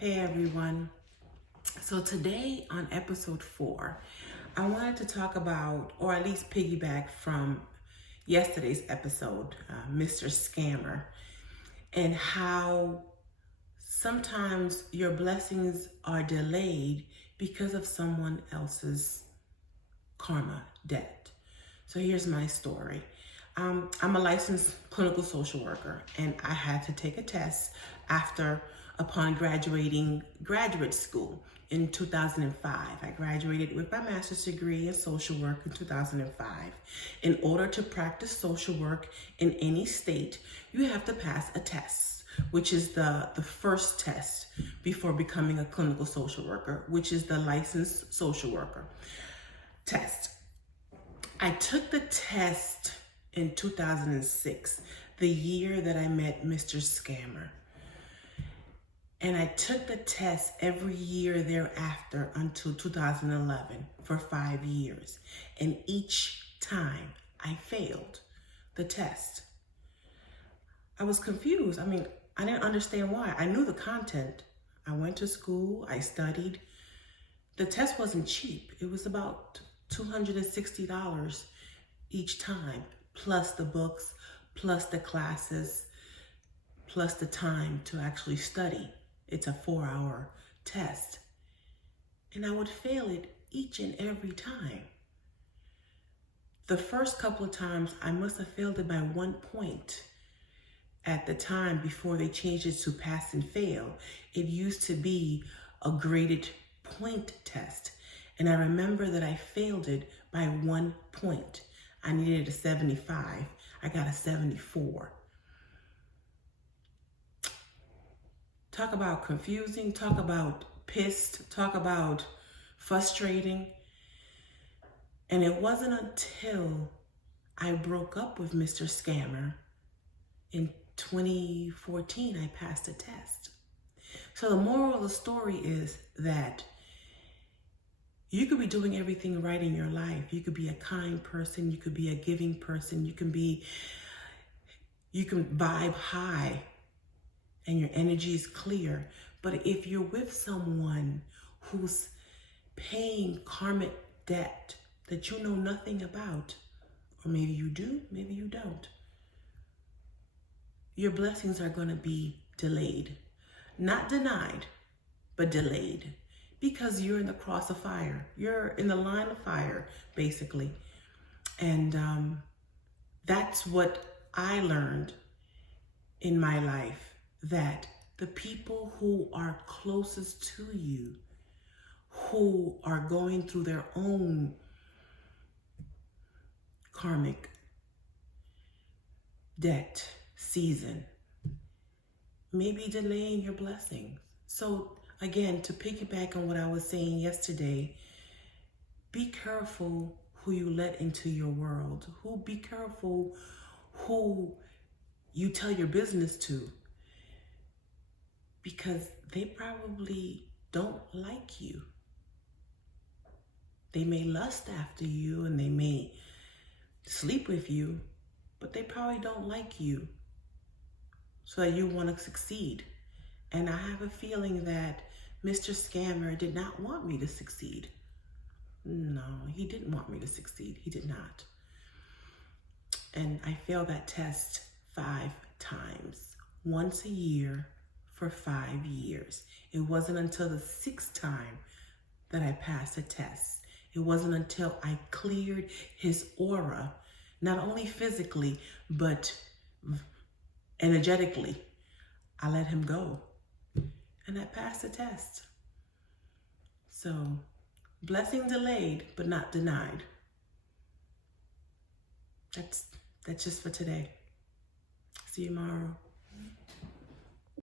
Hey everyone. So today on episode 4, I wanted to talk about, or at least piggyback from yesterday's episode, Mr. Scammer, and how sometimes your blessings are delayed because of someone else's karma debt. So here's my story. I'm a licensed clinical social worker, and I had to take a test upon graduating graduate school in 2005. I graduated with my master's degree in social work in 2005. In order to practice social work in any state, you have to pass a test, which is the first test before becoming a clinical social worker, which is the licensed social worker test. I took the test in 2006, the year that I met Mr. Scammer. And I took the test every year thereafter until 2011 for 5 years. And each time I failed the test. I was confused. I didn't understand why. I knew the content. I went to school, I studied. The test wasn't cheap. It was about $260 each time, plus the books, plus the classes, plus the time to actually study. It's a 4-hour test. And I would fail it each and every time. The first couple of times, I must have failed it by 1 point. At the time, before they changed it to pass and fail, it used to be a graded point test. And I remember that I failed it by 1 point. I needed a 75. I got a 74. Talk about confusing, talk about pissed, talk about frustrating. And it wasn't until I broke up with Mr. Scammer in 2014 I passed the test. So the moral of the story is that you could be doing everything right in your life. You could be a kind person, you could be a giving person, you can vibe high and your energy is clear. But if you're with someone who's paying karmic debt that you know nothing about, or maybe you do, maybe you don't, your blessings are going to be delayed. Not denied, but delayed. Because you're in the cross of fire. You're in the line of fire, basically. And that's what I learned in my life, that the people who are closest to you, who are going through their own karmic debt season, may be delaying your blessings. So again, to piggyback on what I was saying yesterday, be careful who you let into your world. Be careful who you tell your business to, because they probably don't like you. They may lust after you and they may sleep with you, but they probably don't like you so that you want to succeed. And I have a feeling that Mr. Scammer did not want me to succeed. No, he didn't want me to succeed. He did not. And I failed that test 5 times, once a year for 5 years. It wasn't until the 6th time that I passed the test. It wasn't until I cleared his aura, not only physically, but energetically. I let him go. And I passed the test. So, blessing delayed, but not denied. That's just for today. See you tomorrow.